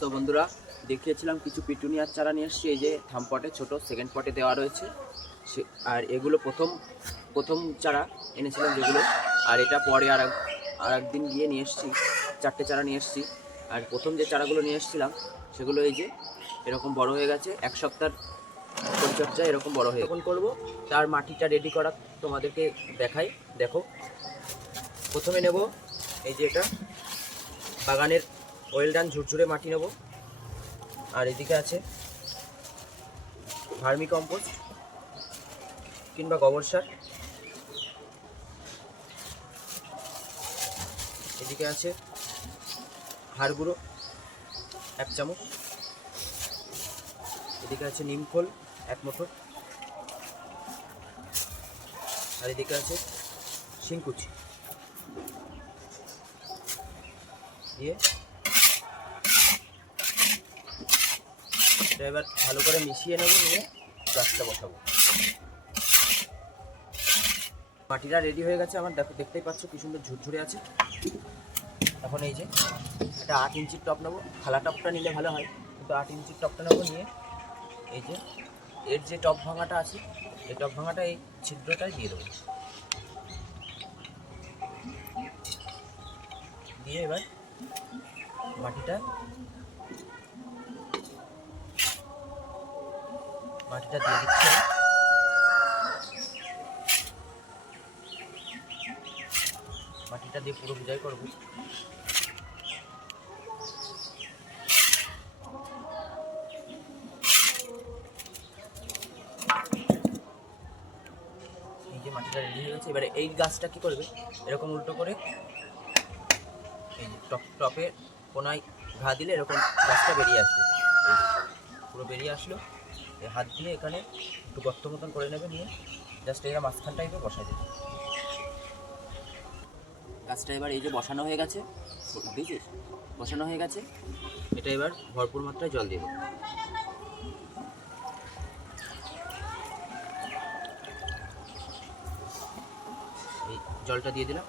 তো বন্ধুরা দেখিয়েছিলাম কিছু পিটুনিয়ার চারা নিয়ে এসেছি, এই যে থাম পটে ছোটো সেকেন্ড পটে দেওয়া রয়েছে। আর এগুলো প্রথম চারা এনেছিলাম যেগুলো, আর এটা পরে আর একদিন গিয়ে নিয়ে এসেছি, 4টে চারা নিয়ে এসেছি। আর প্রথম যে চারাগুলো নিয়ে এসেছিলাম সেগুলো এই যে এরকম বড় হয়ে গেছে, 1 সপ্তাহ পরিচর্যা এরকম বড় হয়ে তখন করবো। তার মাটিটা রেডি করা তোমাদেরকে দেখাই, দেখো। প্রথমে নেব এই যে এটা বাগানের ওয়েল ডান ঝুরঝুরে মাটি নেব, আর এদিকে আছে ভার্মি কম্পোস্ট কিংবা গোবর সার, এদিকে আছে হাড় গুঁড়ো 1 চামচ, এদিকে আছে নিম খোল 1 মুঠো, আর এদিকে আছে শিংকুচি দিয়ে এটা এবার ভালো করে মিশিয়ে নেব, নিয়ে গাছটা বসাবো। মাটিটা রেডি হয়ে গেছে আমার, দেখো, দেখতেই পাচ্ছ কি সুন্দর ঝুরঝুরে আছে। এখন এই যে একটা 8 ইঞ্চির টব নেবো, খালা টবটা নিলে ভালো হয়, কিন্তু 8 ইঞ্চির টবটা নেবো। নিয়ে এই যে এর যে টব ভাঙাটা আছে, এই টব ভাঙাটা এই ছিদ্রটায় দিয়ে দেবো। দিয়ে এবার মাটিটা দিয়ে দিচ্ছে। মাটিটা দিয়ে পুরো বোঝাই করবো। এই যে মাটিটা রেডি হয়ে গেছে, এবারে এই গাছটা কি করবে, এরকম উল্টো করে এই যে টপে কোনায় ঘা দিলে এরকম গাছটা বেরিয়ে আসবে। পুরো বেরিয়ে আসলো, হাত দিয়ে এখানে একটু গর্ত মতন করে নেবে, নিয়ে জাস্ট এরা মাঝখানটা এবার বসাই দেবে। গাছটা এবার এই যে বসানো হয়ে গেছে, বুঝেছিস, বসানো হয়ে গেছে। এটা এবার ভরপুর মাত্রায় জল দেবো। এই জলটা দিয়ে দিলাম।